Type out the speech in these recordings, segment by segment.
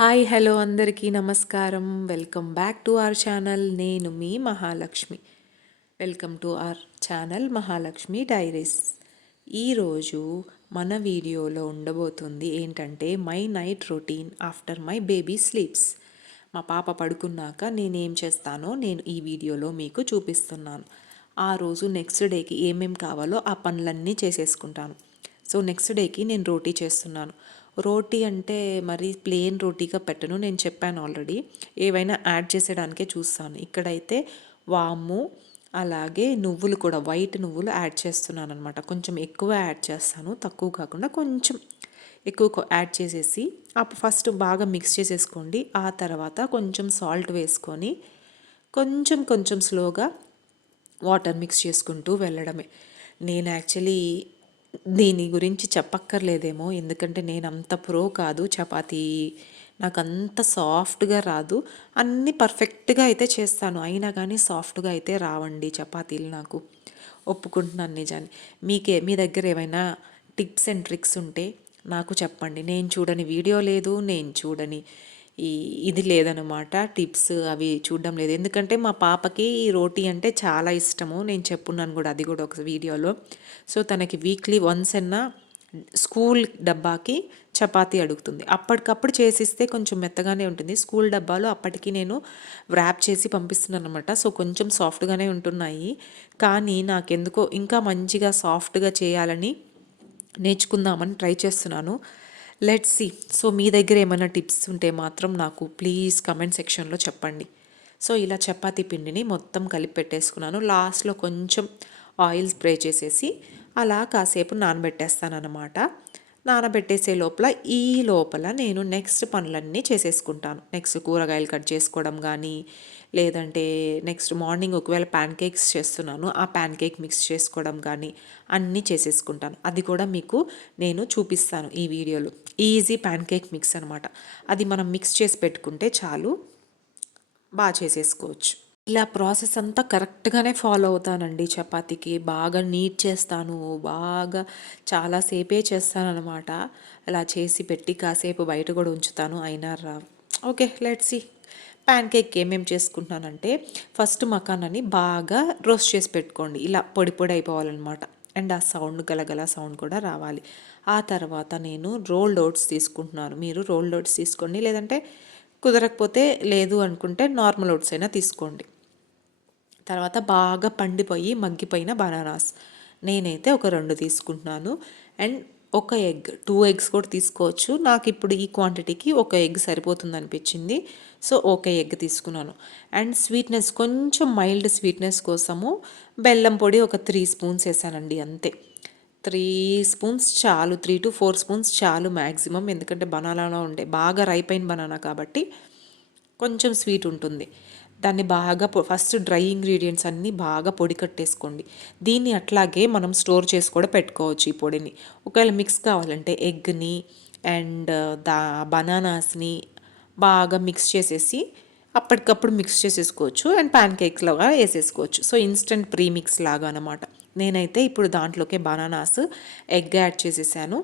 Hi hello అందరికీ నమస్కారం. Welcome back to our channel. నేను మీ Mahalakshmi. Welcome to our channel Mahalakshmi diaries. ఈరోజు మన వీడియోలో ఉండబోతుంది ఏంటంటే my night routine after my baby sleeps. మా పాప పడుకున్నాక నేనేం చేస్తానో నేను ఈ వీడియోలో మీకు చూపిస్తున్నాను. ఆ రోజు నెక్స్ట్ డేకి ఏమేం కావాలో ఆ పనులన్నీ చేసేసుకుంటాను. సో నెక్స్ట్ డేకి నేను రోటీ చేస్తున్నాను. రోటీ అంటే మరి ప్లెయిన్ రోటీగా పెట్టను, నేను చెప్పాను ఆల్రెడీ. ఏవైనా యాడ్ చేసేయడానికే చూస్తాను. ఇక్కడైతే వాము అలాగే నువ్వులు కూడా, వైట్ నువ్వులు యాడ్ చేస్తున్నాను అనమాట. కొంచెం ఎక్కువ యాడ్ చేస్తాను, తక్కువ కాకుండా కొంచెం ఎక్కువ యాడ్ చేసేసి ఫస్ట్ బాగా మిక్స్ చేసేసుకోండి. ఆ తర్వాత కొంచెం సాల్ట్ వేసుకొని కొంచెం కొంచెం స్లోగా వాటర్ మిక్స్ చేసుకుంటూ వెళ్ళడమే. నేను యాక్చువల్లీ దీని గురించి చెప్పక్కర్లేదేమో, ఎందుకంటే నేను అంత ప్రో కాదు. చపాతీ నాకు అంత సాఫ్ట్గా రాదు. అన్నీ పర్ఫెక్ట్గా అయితే చేస్తాను, అయినా కానీ సాఫ్ట్గా అయితే రావండి చపాతీలు నాకు. ఒప్పుకుంటున్నాను నిజాన్ని. మీ దగ్గర ఏమైనా టిప్స్ అండ్ ట్రిక్స్ ఉంటే నాకు చెప్పండి. నేను చూడని వీడియో లేదు, నేను చూడని ఇది లేదనమాట. టిప్స్ అవి చూడడం లేదు, ఎందుకంటే మా పాపకి రోటీ అంటే చాలా ఇష్టము. నేను చెప్పున్నాను కూడా, అది కూడా ఒక వీడియోలో. సో తనకి వీక్లీ వన్స్ అన్నా స్కూల్ డబ్బాకి చపాతీ అడుగుతుంది. అప్పటికప్పుడు చేసిస్తే కొంచెం మెత్తగానే ఉంటుంది. స్కూల్ డబ్బాలో అప్పటికి నేను వ్రాప్ చేసి పంపిస్తున్నాను అనమాట. సో కొంచెం సాఫ్ట్గానే ఉంటున్నాయి, కానీ నాకెందుకో ఇంకా మంచిగా సాఫ్ట్గా చేయాలని నేర్చుకుందామని ట్రై చేస్తున్నాను. Let's see. సో మీ దగ్గర ఏమైనా టిప్స్ ఉంటే మాత్రం నాకు ప్లీజ్ కమెంట్ సెక్షన్లో చెప్పండి. సో ఇలా చపాతీ పిండిని మొత్తం కలిపి పెట్టేసుకున్నాను. లాస్ట్లో కొంచెం ఆయిల్ స్ప్రే చేసేసి అలా కాసేపు నానబెట్టేస్తానమాట. నానబెట్టేసే లోపల నేను నెక్స్ట్ పనులన్నీ చేసేసుకుంటాను. నెక్స్ట్ కూరగాయలు కట్ చేసుకోవడం కానీ, లేదంటే నెక్స్ట్ మార్నింగ్ ఒకవేళ ప్యాన్ కేక్స్ చేస్తున్నాను, ఆ ప్యాన్ కేక్ మిక్స్ చేసుకోవడం కానీ అన్నీ చేసేసుకుంటాను. అది కూడా మీకు నేను చూపిస్తాను ఈ వీడియోలో. ఈజీ ప్యాన్ కేక్ మిక్స్ అనమాట. అది మనం మిక్స్ చేసి పెట్టుకుంటే చాలు, బాగా చేసేసుకోవచ్చు. ఇలా ప్రాసెస్ అంతా కరెక్ట్గానే ఫాలో అవుతానండి. చపాతీకి బాగా నీట్ చేస్తాను, బాగా చాలాసేపే చేస్తానన్నమాట. అలా చేసి పెట్టి కాసేపు బయట కూడా ఉంచుతాను, అయినా రా. Okay, let's see. Pancake ఏమేమి చేసుకుంటున్నానంటే, ఫస్ట్ మకానాన్ని బాగా రోస్ట్ చేసి పెట్టుకోండి. ఇలా పొడి పొడి అయిపోవాలన్నమాట, అండ్ ఆ సౌండ్ గలగల సౌండ్ కూడా రావాలి. ఆ తర్వాత నేను రోల్డ్ ఓట్స్ తీసుకుంటున్నాను. మీరు రోల్డ్ ఓట్స్ తీసుకోండి, లేదంటే కుదరకపోతే లేదు అనుకుంటే నార్మల్ ఓట్స్ అయినా తీసుకోండి. తర్వాత బాగా పండిపోయి మగ్గిపోయిన బనానాస్ నేనైతే ఒక 2 తీసుకుంటున్నాను. అండ్ ఒక ఎగ్, 2 ఎగ్స్ కూడా తీసుకోవచ్చు. నాకు ఇప్పుడు ఈ క్వాంటిటీకి ఒక ఎగ్ సరిపోతుంది అనిపించింది, సో ఒక ఎగ్ తీసుకున్నాను. అండ్ స్వీట్నెస్, కొంచెం మైల్డ్ స్వీట్నెస్ కోసము బెల్లం పొడి ఒక 3 స్పూన్స్ వేసానండి, అంతే. 3 స్పూన్స్ చాలు, 3 to 4 స్పూన్స్ చాలు మ్యాక్సిమం. ఎందుకంటే బనానాలో ఉండే బాగా రైపైన బనానా కాబట్టి కొంచెం స్వీట్ ఉంటుంది. దాన్ని బాగా ఫస్ట్ డ్రై ఇంగ్రీడియంట్స్ అన్నీ బాగా పొడి కట్టేసుకోండి. దీన్ని అట్లాగే మనం స్టోర్ చేసి కూడా పెట్టుకోవచ్చు ఈ పొడిని. ఒకవేళ మిక్స్ కావాలంటే ఎగ్ని అండ్ బనానాస్ని బాగా మిక్స్ చేసేసి అప్పటికప్పుడు మిక్స్ చేసేసుకోవచ్చు, అండ్ ప్యాన్ కేక్స్ లాగా వేసేసుకోవచ్చు. సో ఇన్స్టెంట్ ప్రీమిక్స్ లాగా అనమాట. నేనైతే ఇప్పుడు దాంట్లోకే బనానాస్, ఎగ్ యాడ్ చేసేసాను,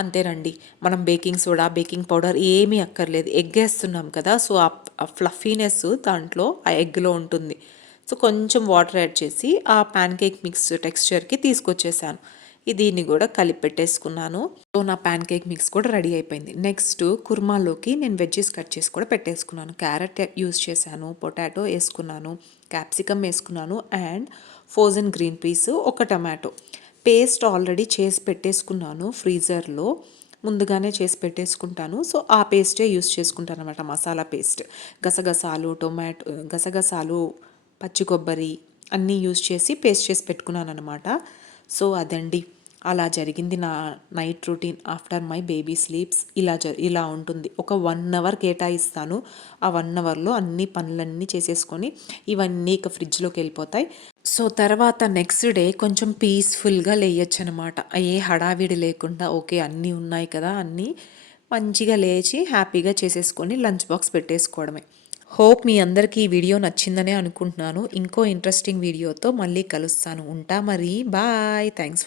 అంతేనండి. మనం బేకింగ్ సోడా, బేకింగ్ పౌడర్ ఏమీ అక్కర్లేదు. ఎగ్ వేస్తున్నాం కదా, సో ఆ ఫ్లఫీనెస్ దాంట్లో ఆ ఎగ్లో ఉంటుంది. సో కొంచెం వాటర్ యాడ్ చేసి ఆ ప్యాన్ కేక్ మిక్స్ టెక్స్చర్కి తీసుకొచ్చేసాను. దీన్ని కూడా కలిపి పెట్టేసుకున్నాను. సో నా ప్యాన్ కేక్ మిక్స్ కూడా రెడీ అయిపోయింది. నెక్స్ట్ కుర్మాలోకి నేను వెజ్జెస్ కట్ చేసి కూడా పెట్టేసుకున్నాను. క్యారెట్ యూస్ చేశాను, పొటాటో వేసుకున్నాను, క్యాప్సికమ్ వేసుకున్నాను, అండ్ ఫ్రోజన్ గ్రీన్ పీస్, ఒక టమాటో. పేస్ట్ ఆల్రెడీ చేసి పెట్టేసుకున్నాను ఫ్రీజర్లో, ముందుగానే చేసి పెట్టేసుకుంటాను. సో ఆ పేస్టే యూస్ చేసుకుంటాను అనమాట, మసాలా పేస్ట్. గసగసాలు, పచ్చి కొబ్బరి అన్నీ యూస్ చేసి పేస్ట్ చేసి పెట్టుకున్నాను అనమాట. సో అదండి, అలా జరిగింది నా night routine after my baby sleeps. ఇలా ఉంటుంది. ఒక 1 అవర్ కేటాయిస్తాను. ఆ 1 అవర్లో అన్ని పనులన్నీ చేసేసుకొని ఇవన్నీ ఇక ఫ్రిడ్జ్లోకి వెళ్ళిపోతాయి. సో తర్వాత నెక్స్ట్ డే కొంచెం పీస్ఫుల్గా లేయచ్చు అనమాట. ఏ హడావిడి లేకుండా, ఓకే అన్నీ ఉన్నాయి కదా, అన్నీ మంచిగా లేచి హ్యాపీగా చేసేసుకొని లంచ్ బాక్స్ పెట్టేసుకోవడమే. హోప్ మీ అందరికీ ఈ వీడియో నచ్చిందనే అనుకుంటున్నాను. ఇంకో ఇంట్రెస్టింగ్ వీడియోతో మళ్ళీ కలుస్తాను. ఉంటా మరి, బాయ్. థ్యాంక్స్.